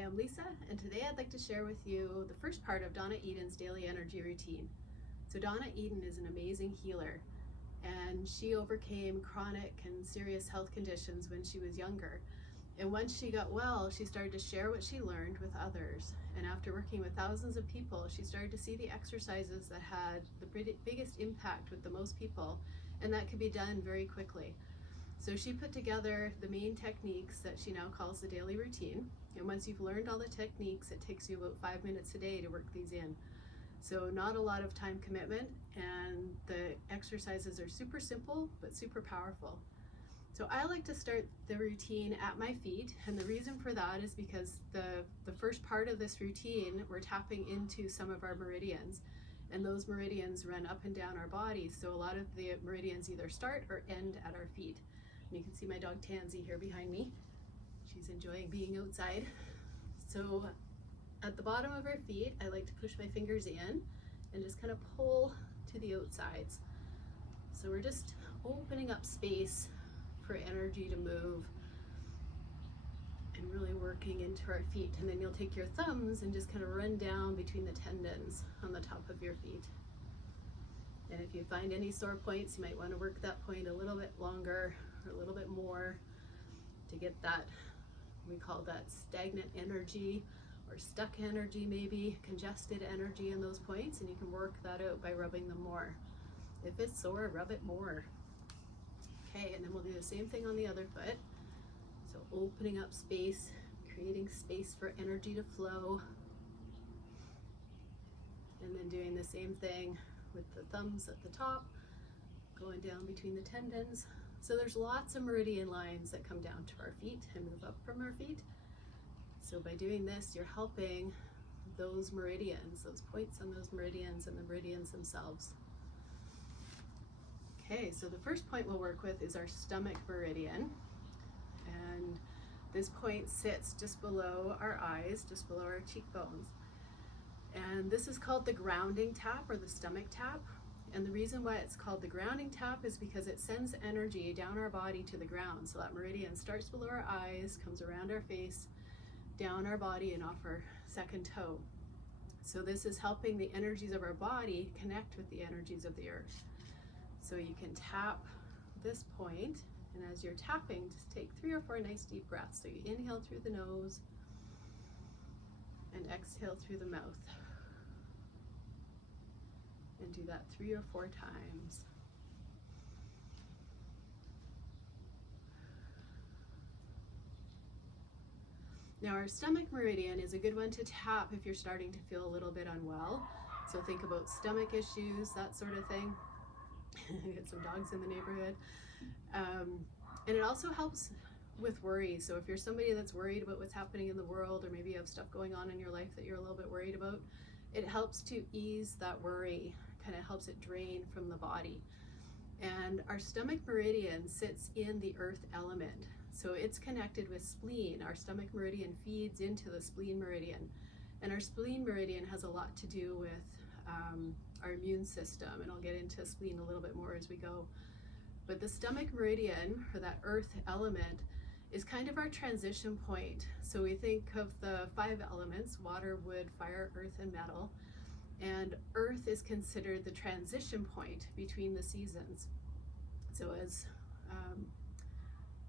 Hi, I'm Lisa, and today I'd like to share with you the first part of Donna Eden's daily energy routine. So Donna Eden is an amazing healer, and she overcame chronic and serious health conditions when she was younger. And once she got well, she started to share what she learned with others. And after working with thousands of people, she started to see the exercises that had the biggest impact with the most people, and that could be done very quickly. So she put together the main techniques that she now calls the daily routine. And once you've learned all the techniques, it takes you about 5 minutes a day to work these in. So not a lot of time commitment, and the exercises are super simple but super powerful. So I like to start the routine at my feet, and the reason for that is because the first part of this routine, we're tapping into some of our meridians, and those meridians run up and down our body. So a lot of the meridians either start or end at our feet. And you can see my dog Tansy here behind me. She's enjoying being outside. So at the bottom of our feet, I like to push my fingers in and just kind of pull to the outsides. So we're just opening up space for energy to move and really working into our feet. And then you'll take your thumbs and just kind of run down between the tendons on the top of your feet. And if you find any sore points, you might want to work that point a little bit longer or a little bit more to get that, we call that stagnant energy or stuck energy, maybe congested energy in those points, and you can work that out by rubbing them more. If it's sore, rub it more. Okay, and then we'll do the same thing on the other foot. So opening up space, creating space for energy to flow, and then doing the same thing with the thumbs at the top, going down between the tendons. So there's lots of meridian lines that come down to our feet and move up from our feet. So by doing this, you're helping those meridians, those points on those meridians and the meridians themselves. Okay, so the first point we'll work with is our stomach meridian. And this point sits just below our eyes, just below our cheekbones. And this is called the grounding tap or the stomach tap. And the reason why it's called the grounding tap is because it sends energy down our body to the ground. So that meridian starts below our eyes, comes around our face, down our body and off our second toe. So this is helping the energies of our body connect with the energies of the earth. So you can tap this point, and as you're tapping, just take 3 or 4 nice deep breaths. So you inhale through the nose and exhale through the mouth. And do that 3 or 4 times. Now our stomach meridian is a good one to tap if you're starting to feel a little bit unwell. So think about stomach issues, that sort of thing. Get some dogs in the neighborhood. And it also helps with worry. So if you're somebody that's worried about what's happening in the world, or maybe you have stuff going on in your life that you're a little bit worried about, it helps to ease that worry, kind of helps it drain from the body. And our stomach meridian sits in the earth element. So it's connected with spleen. Our stomach meridian feeds into the spleen meridian. And our spleen meridian has a lot to do with our immune system. And I'll get into spleen a little bit more as we go. But the stomach meridian, or that earth element, is kind of our transition point. So we think of the 5 elements: water, wood, fire, earth, and metal. And earth is considered the transition point between the seasons. So as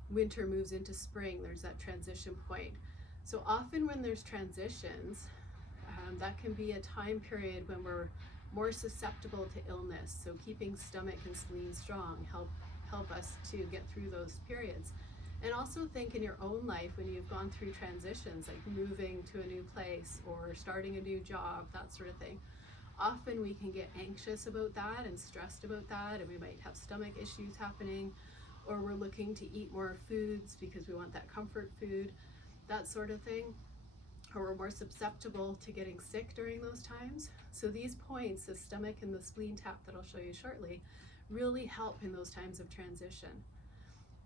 winter moves into spring, there's that transition point. So often when there's transitions, that can be a time period when we're more susceptible to illness. So keeping stomach and spleen strong help us to get through those periods. And also think in your own life when you've gone through transitions, like moving to a new place or starting a new job, that sort of thing. Often we can get anxious about that and stressed about that, and we might have stomach issues happening, or we're looking to eat more foods because we want that comfort food, that sort of thing. Or we're more susceptible to getting sick during those times. So these points, the stomach and the spleen tap that I'll show you shortly, really help in those times of transition.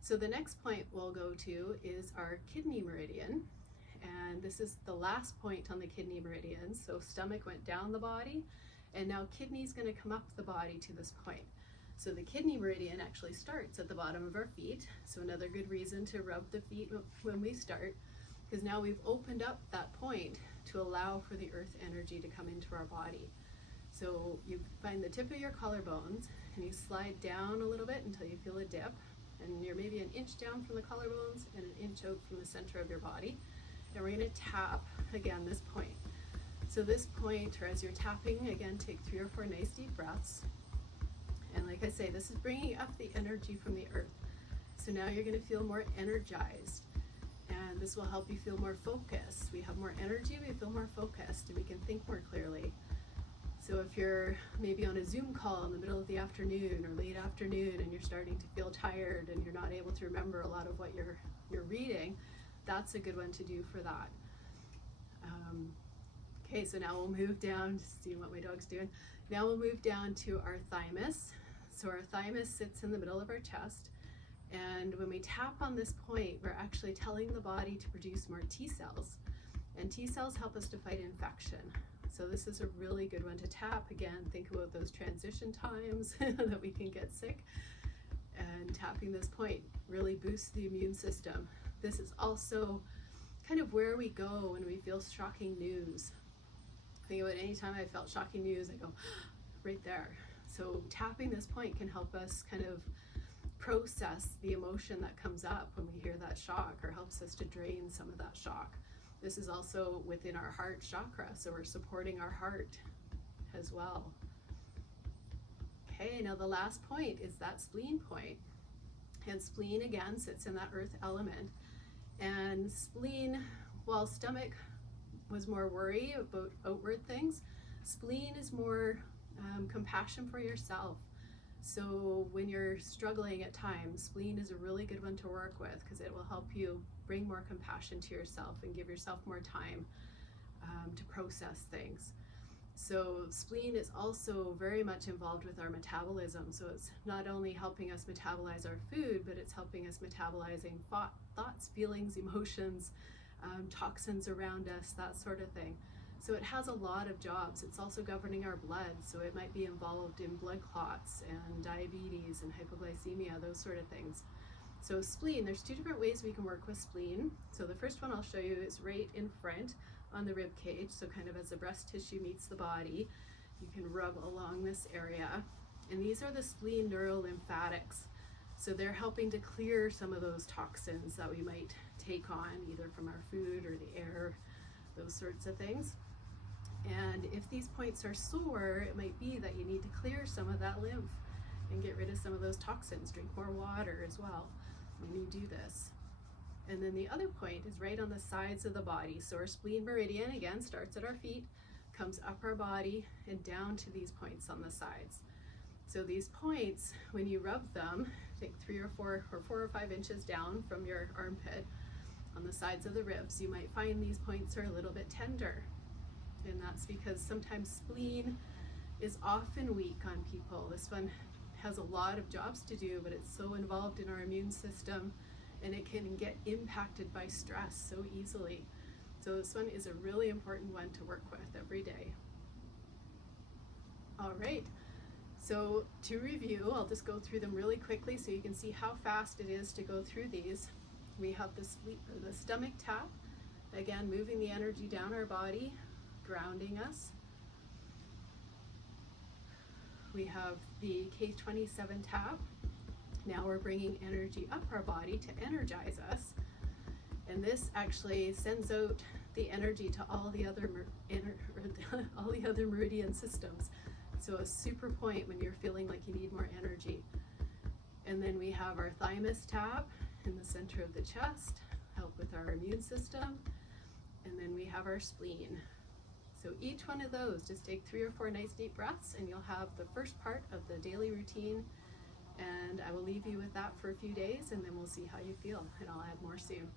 So the next point we'll go to is our kidney meridian. And this is the last point on the kidney meridian. So stomach went down the body, and now kidney's going to come up the body to this point. So the kidney meridian actually starts at the bottom of our feet. So another good reason to rub the feet when we start. because now we've opened up that point to allow for the earth energy to come into our body. So you find the tip of your collarbones and you slide down a little bit until you feel a dip, and you're maybe an inch down from the collarbones and an inch out from the center of your body. And we're going to tap again this point. So this point, or as you're tapping, again, take 3 or 4 nice deep breaths. And like I say, this is bringing up the energy from the earth. So now you're going to feel more energized, and this will help you feel more focused. We have more energy, we feel more focused, and we can think more clearly. So if you're maybe on a Zoom call in the middle of the afternoon or late afternoon and you're starting to feel tired and you're not able to remember a lot of what you're reading, that's a good one to do for that. Okay, so now we'll move down, just seeing what my dog's doing. Now we'll move down to our thymus. So our thymus sits in the middle of our chest, and when we tap on this point, we're actually telling the body to produce more T cells. And T cells help us to fight infection. So this is a really good one to tap. Again, think about those transition times that we can get sick. And tapping this point really boosts the immune system. This is also kind of where we go when we feel shocking news. Think about any time I felt shocking news, I go right there. So tapping this point can help us kind of process the emotion that comes up when we hear that shock, or helps us to drain some of that shock. This is also within our heart chakra, so we're supporting our heart as well. Okay, now the last point is that spleen point. And spleen again sits in that earth element. And spleen, while stomach was more worry about outward things, spleen is more compassion for yourself. So when you're struggling at times, spleen is a really good one to work with, because it will help you bring more compassion to yourself and give yourself more time to process things. So spleen is also very much involved with our metabolism. So it's not only helping us metabolize our food, but it's helping us metabolizing thoughts, feelings, emotions, toxins around us, that sort of thing. So it has a lot of jobs. It's also governing our blood, so it might be involved in blood clots and diabetes and hypoglycemia, those sort of things. So spleen, there's 2 different ways we can work with spleen. So the first one I'll show you is right in front on the rib cage, so kind of as the breast tissue meets the body, you can rub along this area. And these are the spleen neurolymphatics. So they're helping to clear some of those toxins that we might take on, either from our food or the air, those sorts of things. And if these points are sore, it might be that you need to clear some of that lymph and get rid of some of those toxins. Drink more water as well when you do this. And then the other point is right on the sides of the body. So our spleen meridian, again, starts at our feet, comes up our body and down to these points on the sides. So these points, when you rub them, take 3 or 4 or 4 or 5 inches down from your armpit on the sides of the ribs, you might find these points are a little bit tender. And that's because sometimes spleen is often weak on people. This one has a lot of jobs to do, but it's so involved in our immune system, and it can get impacted by stress so easily. So this one is a really important one to work with every day. All right, so to review, I'll just go through them really quickly so you can see how fast it is to go through these. We have the stomach tap, again, moving the energy down our body, grounding us. We have the K27 tap. Now we're bringing energy up our body to energize us. And this actually sends out the energy to all the other meridian systems. So a super point when you're feeling like you need more energy. And then we have our thymus tap in the center of the chest, help with our immune system. And then we have our spleen. So each one of those, just take 3 or 4 nice deep breaths and you'll have the first part of the daily routine. And I will leave you with that for a few days, and then we'll see how you feel, and I'll add more soon.